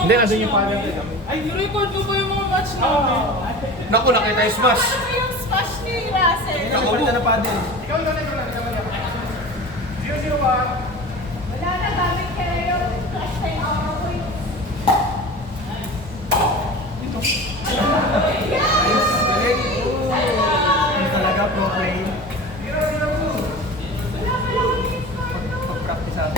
Hindi, nandun yung paddle. Ay, record ko pa yung mga match namin. Naku, nakita yung smash. Ano yung smash ni Russell? Naku, Palitan na paddle. Ikaw na. 001. Wala na, gamit ka na yung flash time hour ko yun. Ano talaga, pro play. Wala pala kami yung score. Pag-practice ako.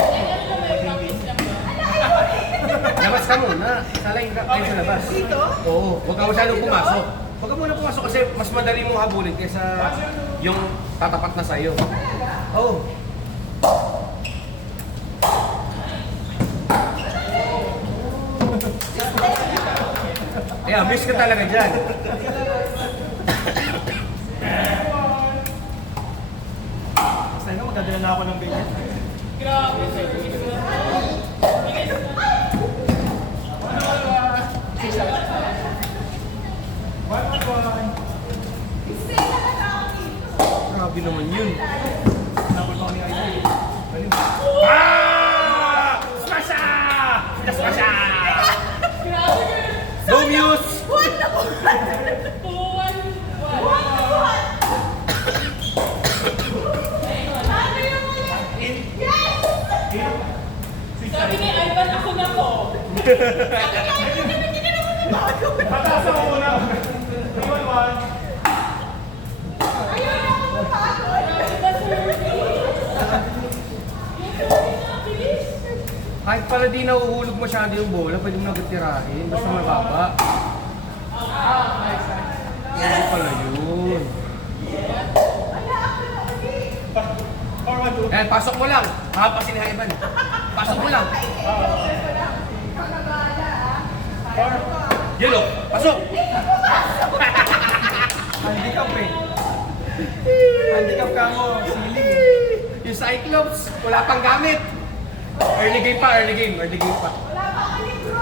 labas ka muna. Salay ka kayo sa labas. Dito? Oo, huwag ka masyadong pumasok. Huwag ka muna pumasok kasi mas madali mong habulin kaysa yung tatapat na sa'yo. Oo. Kaya, miss ka talaga dyan. Basta nga, magdadala na ako ng ganyan. Grabe, sir. Grabe naman yun. Napol pa kami idol. Galing. Ah! Smasha! Smasha! Grabe, Go Muse! One na po! Tuwan. One na po! Ano yung ulit? Yes! Sabi ni Ivan, ako na po. Hindi ka naman nabago. Pataas ako muna. 311. Ayaw na ako mapagod. Grabe ba, sir? Yung tuloy na, bilis. Kahit pala di nauhulog masyado yung bola, pwede mo nagtirahin. Basta mababa. Hindi pala yun. Eh, pasok mo lang. Hapasin ni Ivan. Pasok mo lang. Ikaw na bahala, ah. Yellow, pasok! Handicap eh. Handicap ka mo, siling. Yung Cyclops, wala pang gamit. Early game pa. Wala pa ako libro.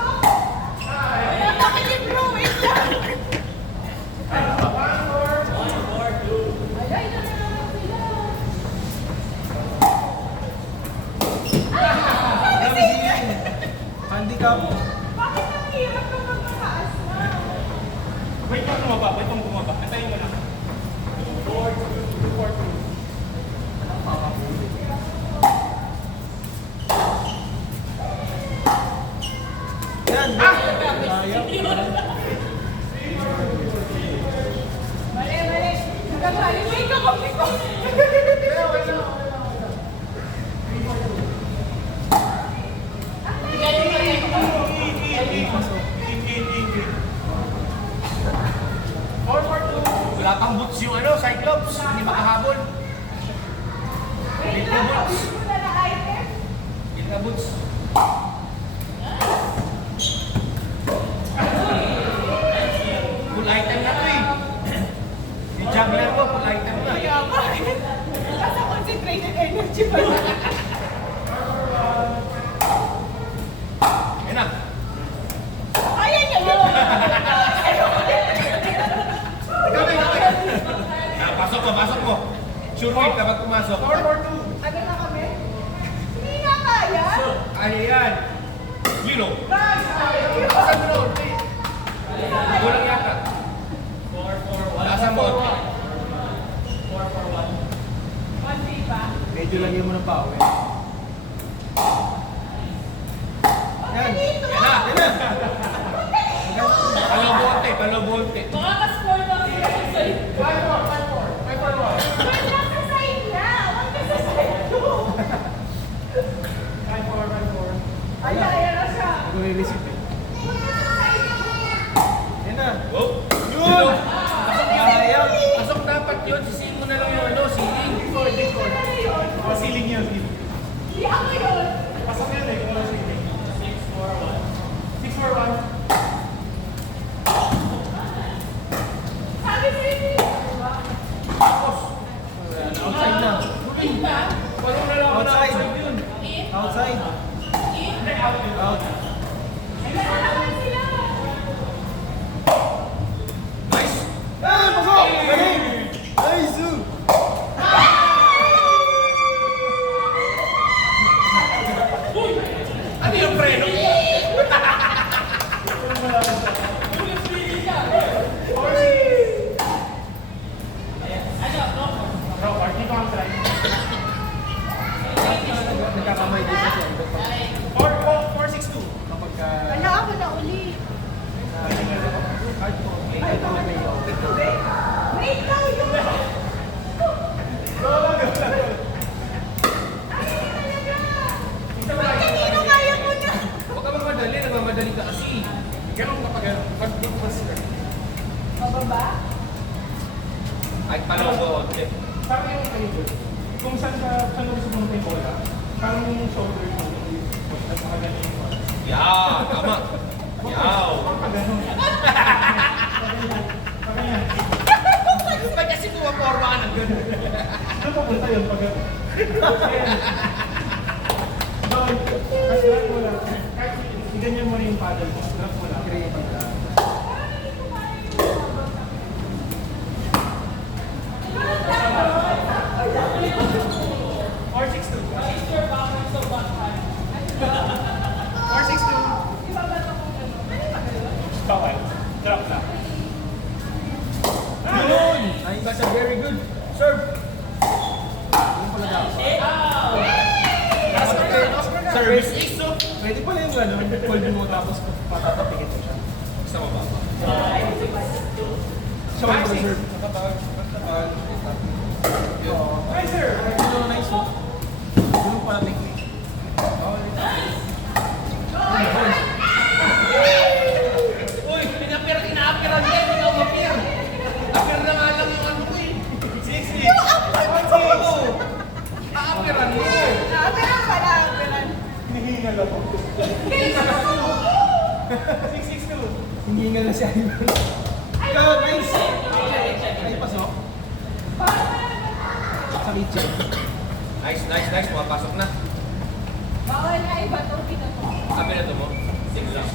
Wala pa ako libro. Wait lang. Ay, na naman sila. Dami siling. Handicap. Bakit ang hirap kapag mataas na? Wait lang bumaba. Antayin mo lang. 242. Yan. Sayang. Mali. Nagkakalimay ka kami ko. Wala pang boots yung Cyclops. Hindi makahabol. Wait lang, kapit mo na na item. Hindi ka boots. Full item na to eh. Si juggler ko, full item na. Nasa concentrated energy pa na. Yan na. Ayan niya yun. Pasok mo. Sure wait kapag pumasok. 442. Ano na kami? Hindi na kaya. Ano yan? Zero. Guys, Kulang yata. 441. Nasa mo. 441. Hindi ba? Medyo lagyan mo ng power. Yan. Dito. Yan na. Palobote. Makaka-score lang sila sa 541. Wait lang sa side na. Huwag ka sa side ko. 544. Ay, ayan na siya. Hindi ko re-receive eh. Huwag ka sa side ko. Yan na. Oh. Yun! Sayang. Pasok dapat yun. Sisihin mo na lang yung siling. Ano yun? Siling yun. Hindi ako yun. Pasok yan eh. Kung wala siling. 641. 641. Sabi mo yun. Outside na. Wala na lang ako na Outside. yun. Outside. Out. Wala naman sila. Nice. Ah, pasok! Galing! Nice! Ano yung preno? Ganun kapag ganun. Pag-book mo sir. Pababa? Ay, paano ko? Parang yung kanito. Kung saan gusto mong tayo bola, parang yung shoulder mo. At saka ganun yung bola. Yeah, tama. Yaw. Pag ganun. Pag ganyan. Ba't kasi pumaporma ka ng gano'n? Saan papunta yun pag ganun? Doon. Kasi lang mo lang. Kahit ganyan mo rin yung paddle mo. Drop mo lang. Creative lang. Or 6-2. Or 6-2. Bawal. Drop lang. Yun! Ay, that's a very good serve. Yun pala dapat. Service. Pwede pala yung gano'n, cold mo tapos patatapikin mo siya. Sa baba. Siya pala serve. Hi, sir! Ito nice mo. Yun pala technique. Uy, ina-appearan niya, hindi ka umapir. Appear na nga lang yung ano ko eh. Six. Aapiran mo. Aperan pala, aperan. Hinihingal ako. 6-6-2. Hindi nga na siya. Ikaw, nice! Ay, pasok. Sa kitchen. Nice. Pumapasok na. Bawal na iba to, pinato. Sabi na to mo. 6 lang.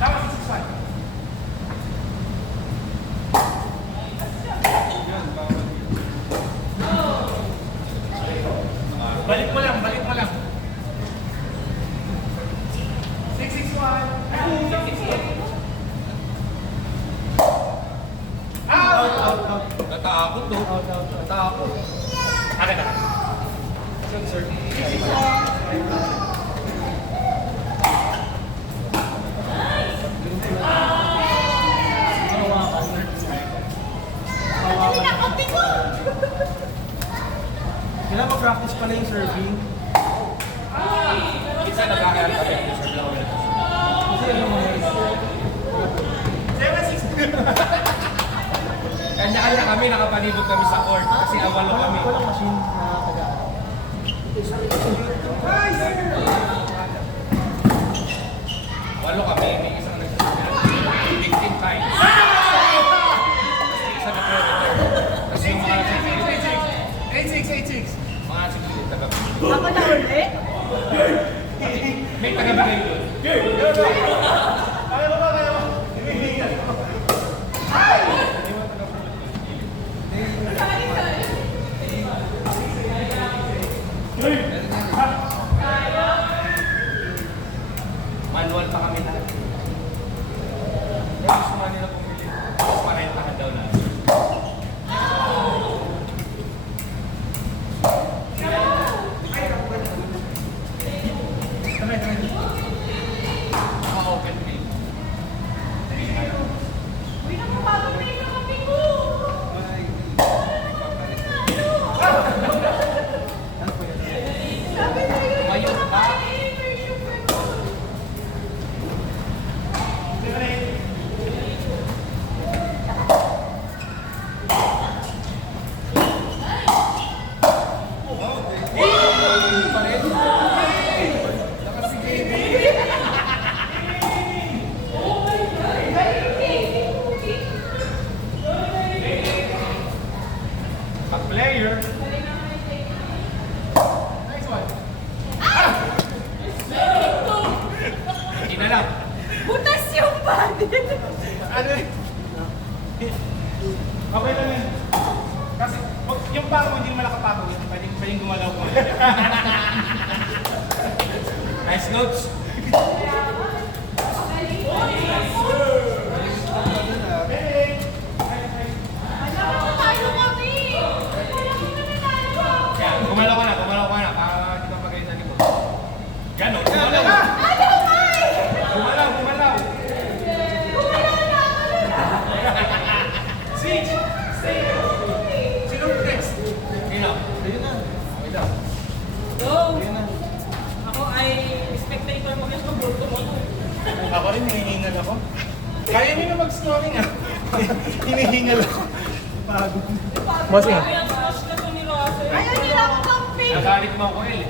Tama, 6-6-1. Balik mo lang. 6-6-1. Out. Natakot to. Natakot. Akin na. Good serve. Dali na, kape ko! Kailangan mag-practice pala yung serving. Minsan nagkakaroon kami. Deserve lang ulit. Kasi ano mo guys. 7-6-2. Kanya-kanya kami, nakapalibot kami sa court. Kasi awalo kami. Walang machine na taga. Walo kami, may isang nagsasabi 15 times. Tapos isa na predator. Tapos yung mga security, 8-6. mga security taga. Ako na ulit? May taga-bigay doon. Kaya mo. Hinihingal. Manual pa kami lahat. Pero gusto nga nila pumili. Tapos parentahan daw na. Naka-open field. Uy, nakapagod na yung kape ko! Sabi na yun, Tumayo ka. Pag-player. Nice one. Hindi na lang. Butas yung body! Ano eh? Okay lang yun. Kasi yung pako hindi naman nakapako. Pwedeng gumalaw ko. Nice notes. Alam mo, tayo kami! Wala ko na tayo! Yan, gumalaw ka na. Para di ka pagalitan ni mo. Ganon. Gumalaw. Ayaw nga eh! Gumalaw. Gumalaw na ako! Six! Sinong next? Sino? Ayun na. Okay daw. Go! Ayun na. Ako ay spectator mo yung paborito mo. Ako rin, hinihingal ako. Kaya nyo na mag-snoring ah. Hinihingal ako. Pagod. Bossing ah. Ayaw nila ako pang pink. Nagalit mo ako, El.